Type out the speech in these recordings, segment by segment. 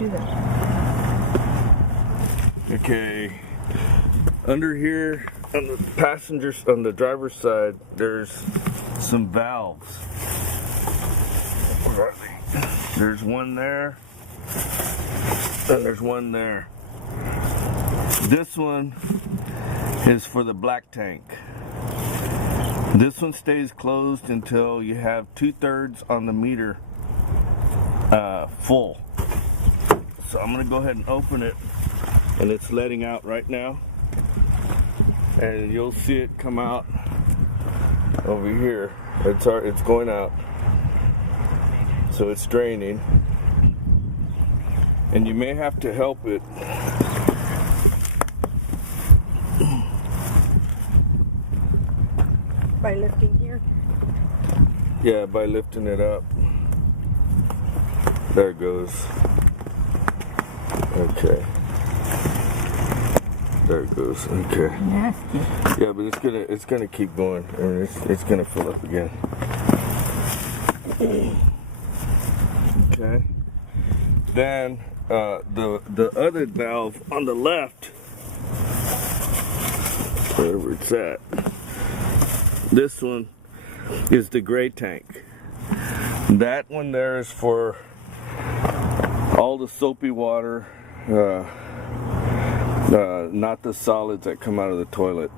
do that. Okay, under here on the on the driver's side, there's some valves. Where are they? There's one there, and there's one there. This one is for the black tank. This one stays closed until you have 2/3 on the meter full. So I'm gonna go ahead and open it, and it's letting out right now, and you'll see it come out over here. It's going out, so it's draining, and you may have to help it. By lifting here? Yeah, by lifting it up. There it goes. Okay. There it goes. Okay. Nasty. Yeah, but it's gonna keep going. I mean, it's gonna fill up again. Okay. Then the other valve on the left, wherever it's at. This one is the gray tank. That one there is for all the soapy water, not the solids that come out of the toilet.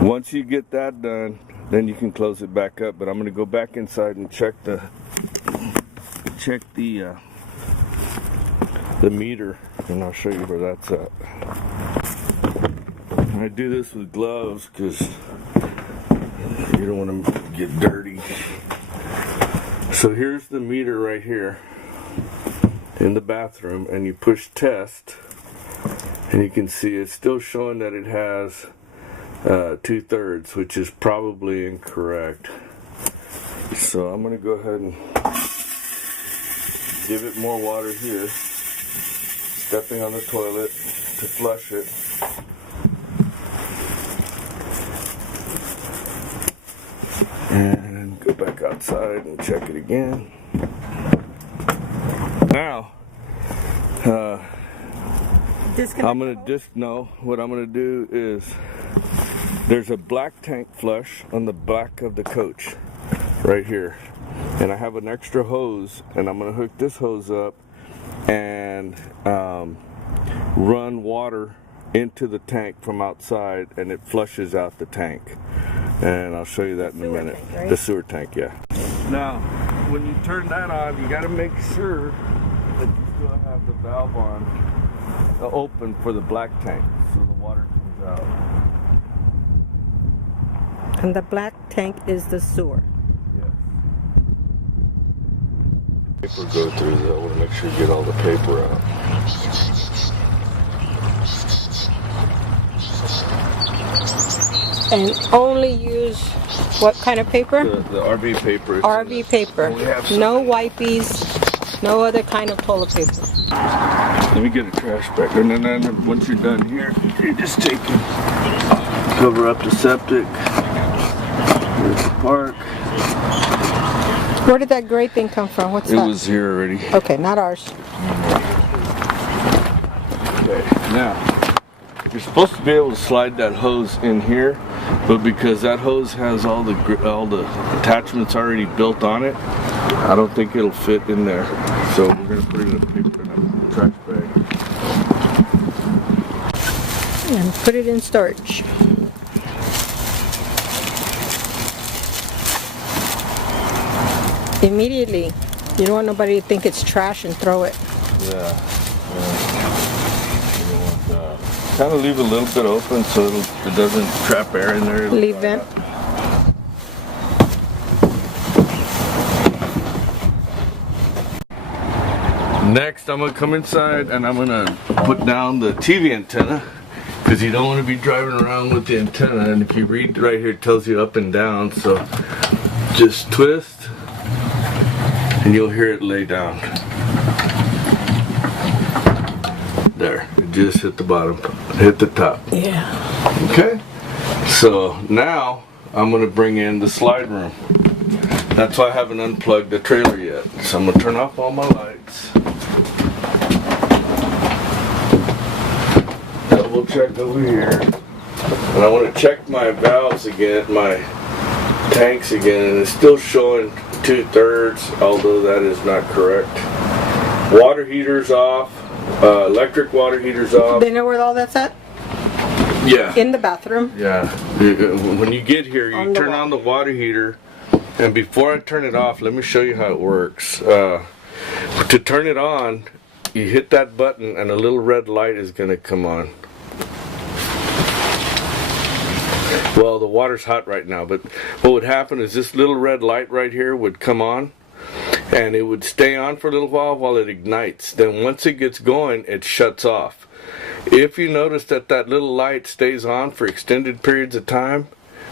Once you get that done, then you can close it back up. But I'm going to go back inside and check the meter, and I'll show you where that's at. I do this with gloves because you don't want to get dirty. So here's the meter right here in the bathroom, and you push test, and you can see it's still showing that it has 2/3, which is probably incorrect. So I'm going to go ahead and give it more water here, stepping on the toilet to flush it. And go back outside and check it again. Now, I'm gonna what I'm gonna do is, there's a black tank flush on the back of the coach, right here. And I have an extra hose, and I'm gonna hook this hose up and run water into the tank from outside, and it flushes out the tank. And I'll show you that in a minute. Tank, right? The sewer tank, yeah. Now, when you turn that on, you got to make sure that you still have the valve on open for the black tank, so the water comes out. And the black tank is the sewer. Yes. Paper go through though. I want to make sure you get all the paper out. And only use what kind of paper? The RV paper. RV paper. No wipies, no other kind of toilet paper. Let me get a trash bag. And then once you're done here, you just take it, cover up the septic. There's the park. Where did that gray thing come from? What's that? It was here already. Okay, not ours. Okay, now, you're supposed to be able to slide that hose in here, but because that hose has all the attachments already built on it, I don't think it'll fit in there. So we're going to put it in a paper in a trash bag. And put it in storage. Immediately. You don't want nobody to think it's trash and throw it. Yeah. Kind of leave a little bit open so it doesn't trap air in there. Leave vent. Next, I'm going to come inside and I'm going to put down the TV antenna, because you don't want to be driving around with the antenna. And if you read right here, it tells you up and down. So just twist and you'll hear it lay down. There, it just hit the bottom, hit the top. Yeah. Okay, so now I'm going to bring in the slide room. That's why I haven't unplugged the trailer yet. So I'm going to turn off all my lights. double check over here. And I want to check my valves again, my tanks again, and it's still showing 2/3, although that is not correct. Water heaters off, electric water heaters off. They know where all that's at? Yeah. In the bathroom? Yeah. When you get here, you turn wall. on the water heater, and before I turn it off, let me show you how it works. To turn it on, you hit that button, and a little red light is going to come on. Well, the water's hot right now, but what would happen is this little red light right here would come on, and it would stay on for a little while it ignites. Then once it gets going, it shuts off. If you notice that that little light stays on for extended periods of time,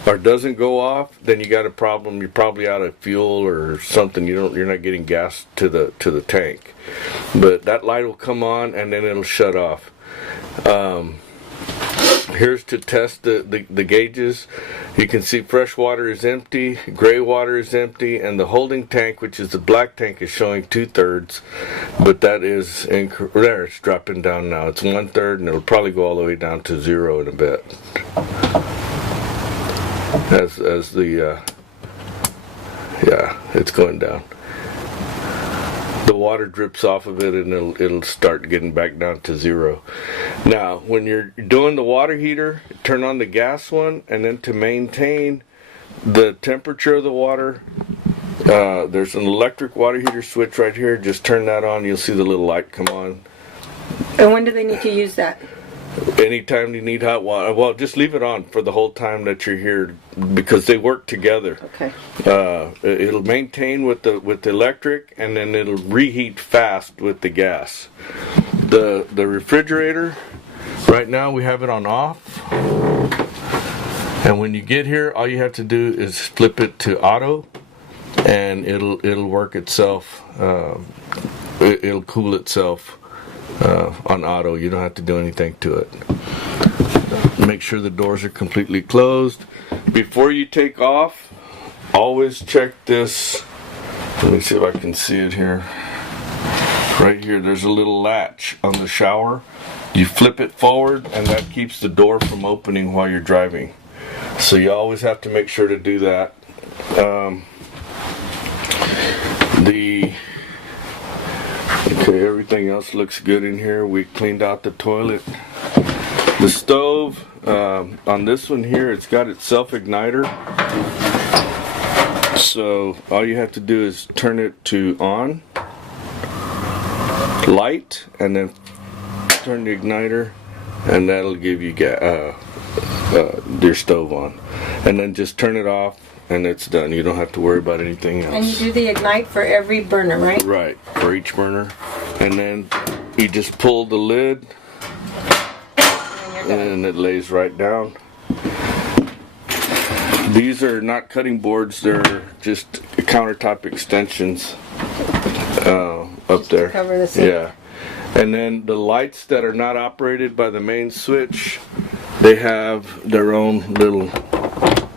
or doesn't go off, then you got a problem. You're probably out of fuel or something. You're not getting gas to the tank. But that light will come on and then it'll shut off. Here's to test the gauges. You can see fresh water is empty, gray water is empty, and the holding tank, which is the black tank, is showing 2/3. But that is incorrect. There, it's dropping down now. It's 1/3, and it'll probably go all the way down to 0 in a bit. As the yeah, it's going down. The water drips off of it, and it'll start getting back down to 0. Now, when you're doing the water heater, turn on the gas one, and then to maintain the temperature of the water, there's an electric water heater switch right here. Just turn that on, you'll see the little light come on. And when do they need to use that? Anytime you need hot water, well, just leave it on for the whole time that you're here, because they work together. Okay. It'll maintain with the electric, and then it'll reheat fast with the gas. The refrigerator, right now we have it on off, and when you get here, all you have to do is flip it to auto, and it'll work itself. It'll cool itself. On auto, you don't have to do anything to it. Make sure the doors are completely closed. Before you take off, always check this. Let me see if I can see it here. Right here, there's a little latch on the shower. You flip it forward, and that keeps the door from opening while you're driving. So you always have to make sure to do that. Okay, everything else looks good in here. We cleaned out the toilet. The stove, on this one here, it's got its self-igniter. So all you have to do is turn it to on, light, and then turn the igniter, and that'll give you your stove on. And then just turn it off, and it's done. You don't have to worry about anything else. And you do the ignite for every burner, right? Right, for each burner. And then you just pull the lid, and it lays right down. These are not cutting boards, they're just countertop extensions up just there. To cover the sink. Yeah. And then the lights that are not operated by the main switch, they have their own little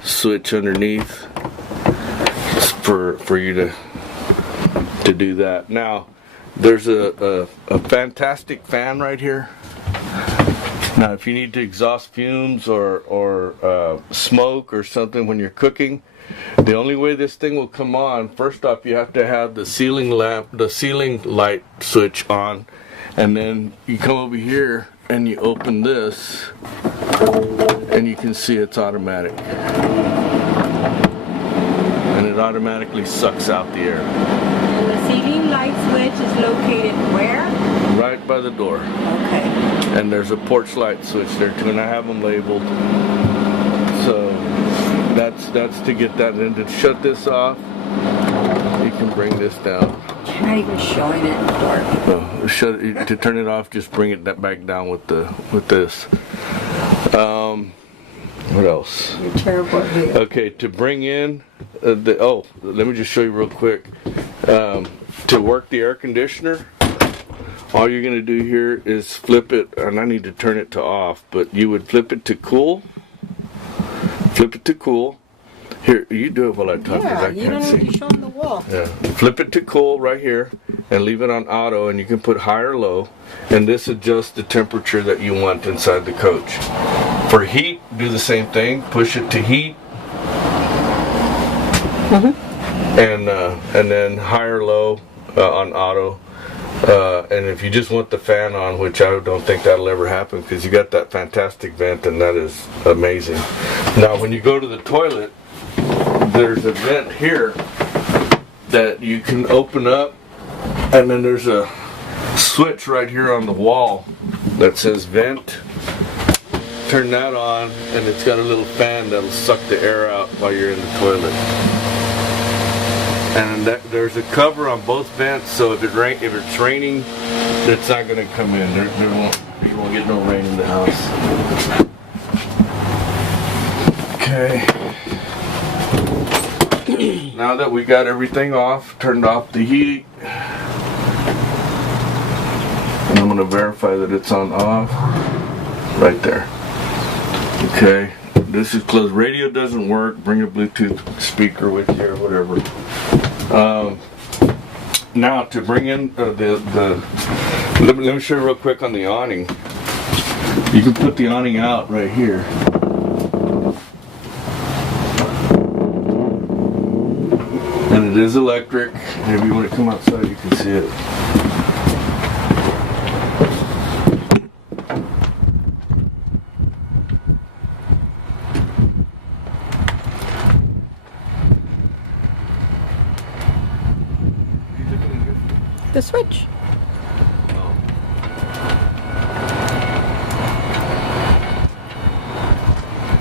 switch underneath for you to do that. Now, there's a fantastic fan right here. Now, if you need to exhaust fumes or smoke or something when you're cooking, the only way this thing will come on, first off, you have to have the ceiling light switch on, and then you come over here and you open this, and you can see it's automatic, and it automatically sucks out the air. And the ceiling light switch is located where? Right by the door. Okay. And there's a porch light switch there too, and I have them labeled. So that's to get that. And to shut this off, you can bring this down. You're not even showing it in the dark. To turn it off, just bring it back down with this. What else? You're terrible at video. Okay, to bring in let me just show you real quick. To work the air conditioner, all you're going to do here is flip it, and I need to turn it to off, but you would flip it to cool. Flip it to cool. Here, you do it while I talk, because I can't see. You show on the wall. Yeah. Flip it to cool right here, and leave it on auto, and you can put high or low, and this adjusts the temperature that you want inside the coach. For heat, do the same thing. Push it to heat, and then high or low on auto. And if you just want the fan on, which I don't think that'll ever happen because you got that fantastic vent, and that is amazing. Now when you go to the toilet, there's a vent here that you can open up, and then there's a switch right here on the wall that says vent. Turn that on, and it's got a little fan that'll suck the air out while you're in the toilet. And there's a cover on both vents, so if it's raining, it's not going to come in. You won't get no rain in the house. Okay. Now that we got everything off, turned off the heat, and I'm going to verify that it's on off. Right there. Okay. This is closed. Radio doesn't work. Bring a Bluetooth speaker with you or whatever. Now to bring in let me show you real quick on the awning. You can put the awning out right here. And it is electric. If you want to come outside, you can see it. The switch.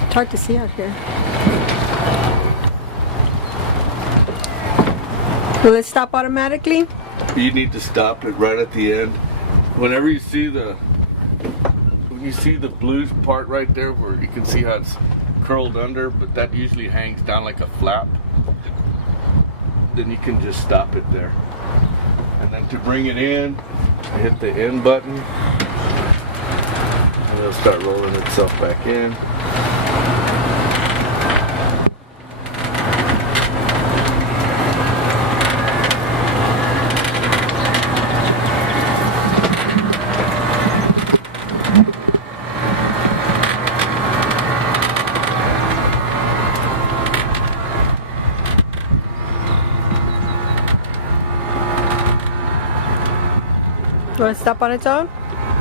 It's hard to see out here. Will it stop automatically? You need to stop it right at the end. Whenever you see the blue part right there where you can see how it's curled under, but that usually hangs down like a flap, then you can just stop it there. And then to bring it in, hit the in button, and it'll start rolling itself back in. You want to stop on its own?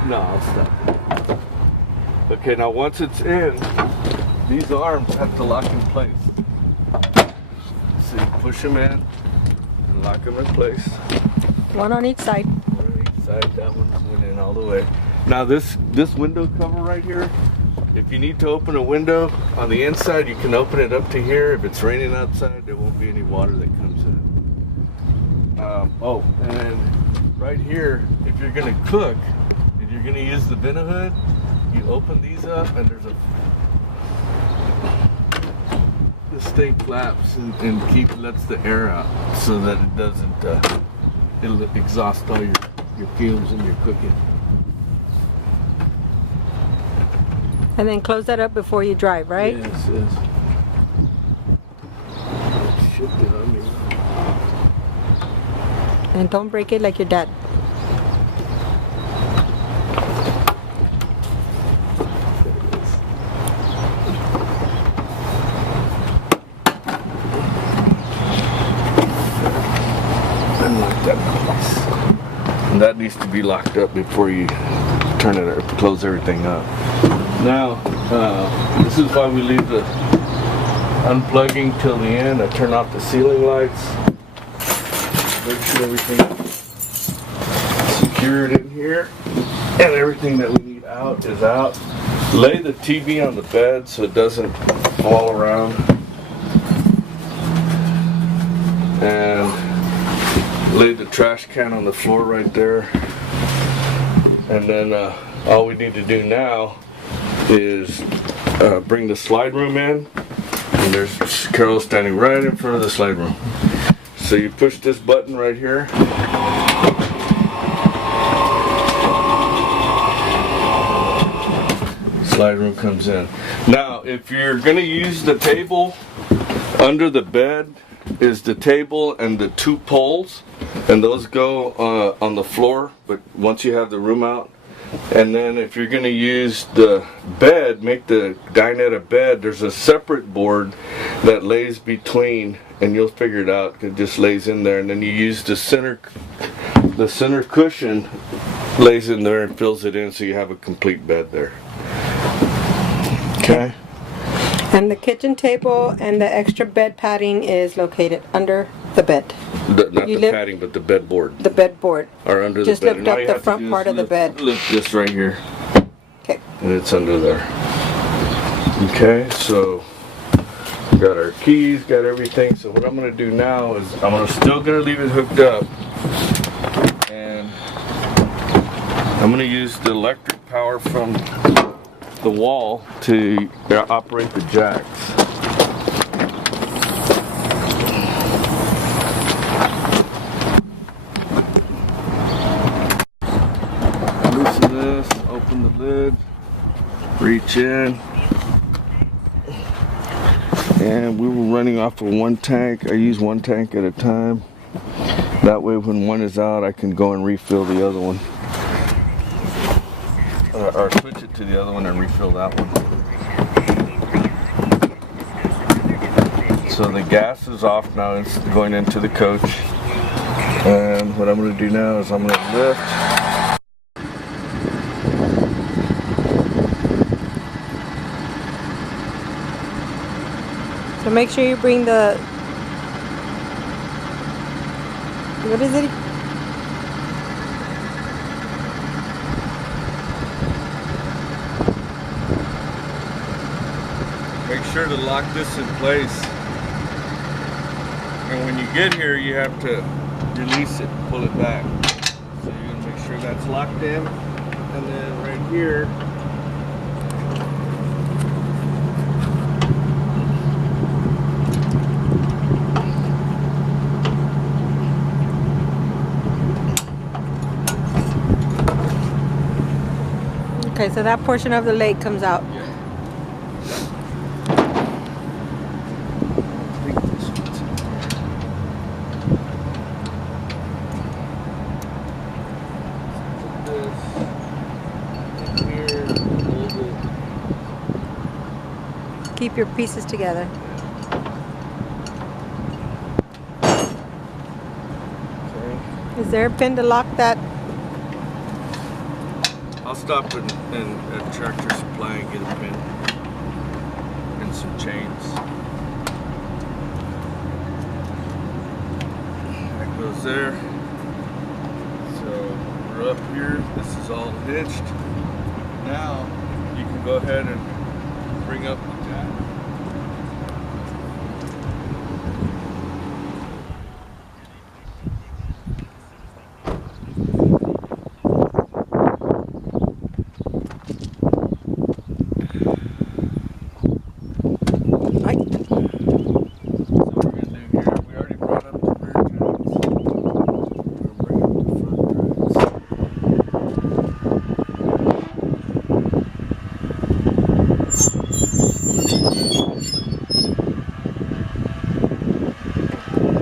No, I'll stop. Okay, now once it's in, these arms have to lock in place. So you push them in and lock them in place. One on each side. One on each side. That one went in all the way. Now this window cover right here, if you need to open a window on the inside, you can open it up to here. If it's raining outside, there won't be any water that comes in. And right here, if you're going to cook, if you're going to use the Vinahood, you open these up, and there's this thing flaps and lets the air out so that it doesn't it'll exhaust all your fumes when you're cooking. And then close that up before you drive, right? Yes. Shift it on me. And don't break it like your dad. And that needs to be locked up before you turn it or close everything up. Now, this is why we leave the unplugging till the end. I turn off the ceiling lights. Make sure everything's secured in here. And everything that we need out is out. Lay the TV on the bed so it doesn't fall around. And lay the trash can on the floor right there. And then all we need to do now is bring the slide room in. And there's Carol standing right in front of the slide room. So you push this button right here. Slide room comes in. Now, if you're going to use the table, under the bed is the table and the two poles. and those go on the floor, but once you have the room out. And then if you're going to use the bed, make the dinette a bed, there's a separate board that lays between, and you'll figure it out. It just lays in there, and then you use the center cushion lays in there and fills it in, so you have a complete bed there. Okay. And the kitchen table and the extra bed padding is located under the bed. Not the padding, but the bed board. The bed board. Or under just the bed. Just lift up the front part of the bed. Lift this right here. Okay. And it's under there. Okay, so we got our keys, got everything. So what I'm going to do now is still going to leave it hooked up. And I'm going to use the electric power from the wall to operate the jacks. Loosen this, open the lid, reach in, and we were running off of one tank. I use one tank at a time. That way when one is out, I can go and refill the other one. Or switch it to the other one and refill that one. So the gas is off now, it's going into the coach. And what I'm going to do now is I'm going to lift. So make sure you bring the, what is it? Make sure to lock this in place. And when you get here, you have to release it, pull it back. So you're going to make sure that's locked in. And then right here, okay, so that portion of the leg comes out. yeah. Keep your pieces together. Okay. Is there a pin to lock that? I'll stop at Tractor Supply and get a pin and some chains. That goes there. So we're up here. This is all hitched. Now you can go ahead and bring up the jack.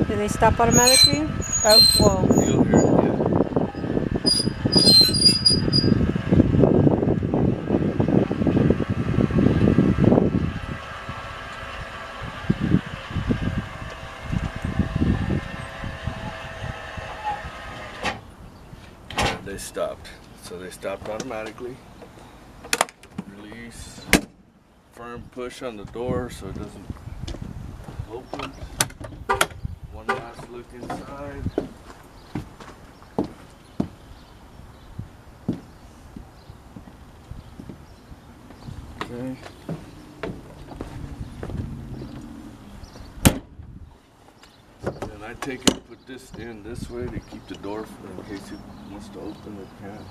Do they stop automatically? Oh, whoa. You'll hear it, yeah. They stopped. So they stopped automatically. Release. Firm push on the door so it doesn't open. One last look inside. Okay. And I take it and put this in this way to keep the door in case it wants to open, it can't.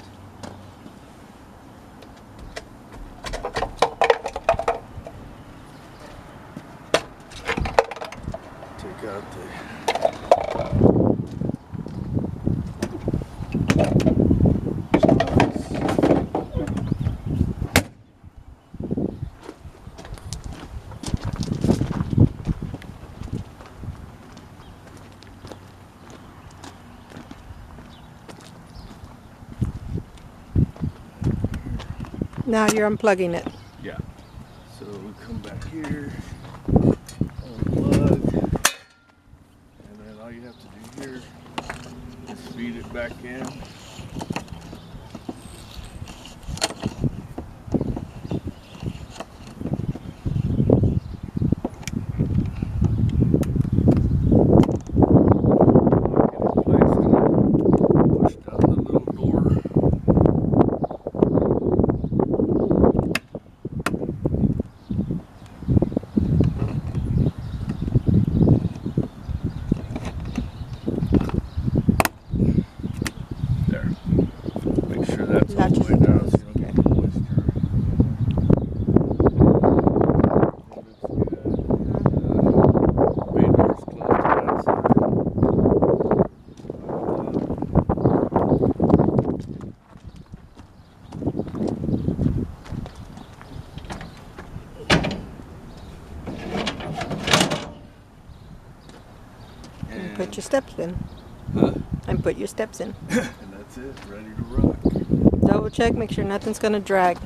Take out the Now you're unplugging it. Yeah. So we come back here, unplug, and then all you have to do here is feed it back in. That's all the way down so you don't get the moisture. Bay door's closed to that side. And put your steps in. Huh? And put your steps in. And that's it, ready to rock. Double check, make sure nothing's gonna drag.